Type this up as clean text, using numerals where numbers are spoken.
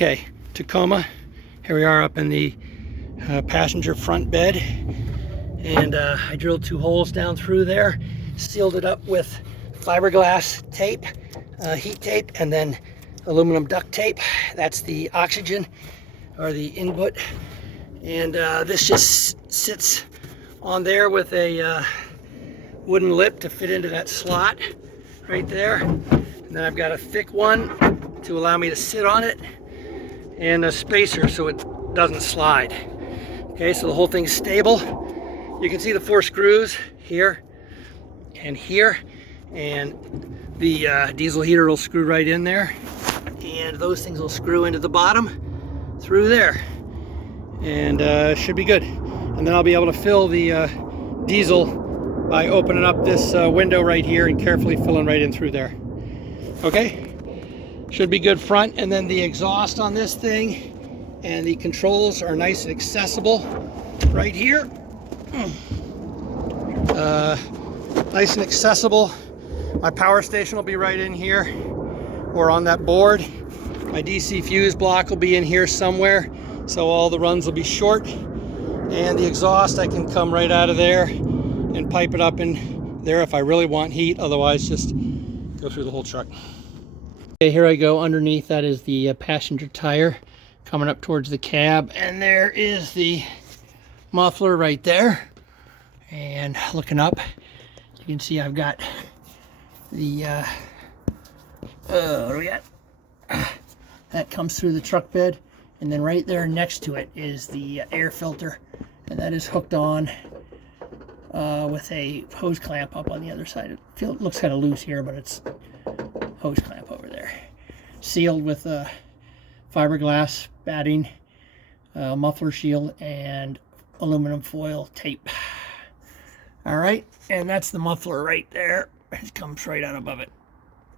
Okay, Tacoma. Here we are up in the passenger front bed, and I drilled 2 holes down through there, sealed it up with fiberglass tape, heat tape, and then aluminum duct tape. That's the oxygen or the input, and this just sits on there with a wooden lip to fit into that slot right there. And then I've got a thick one to allow me to sit on it, and a spacer so it doesn't slide. Okay, so the whole thing's stable. You can see the 4 screws here, and the diesel heater will screw right in there, and those things will screw into the bottom through there, and should be good. And then I'll be able to fill the diesel by opening up this window right here and carefully filling right in through there. Okay, should be good front. And then the exhaust on this thing and the controls are nice and accessible right here. Nice and accessible. My power station will be right in here or on that board. My DC fuse block will be in here somewhere, so all the runs will be short. And the exhaust, I can come right out of there and pipe it up in there if I really want heat. Otherwise, just go through the whole truck. Okay, here I go underneath. That is the passenger tire coming up towards the cab, and there is the muffler right there. And looking up, you can see I've got the what do we got? That comes through the truck bed, and then right there next to it is the air filter, and that is hooked on with a hose clamp up on the other side. It looks kind of loose here, but it's hose clamp over there, sealed with fiberglass batting, muffler shield, and aluminum foil tape. All right, and that's the muffler right there. It comes right out above it.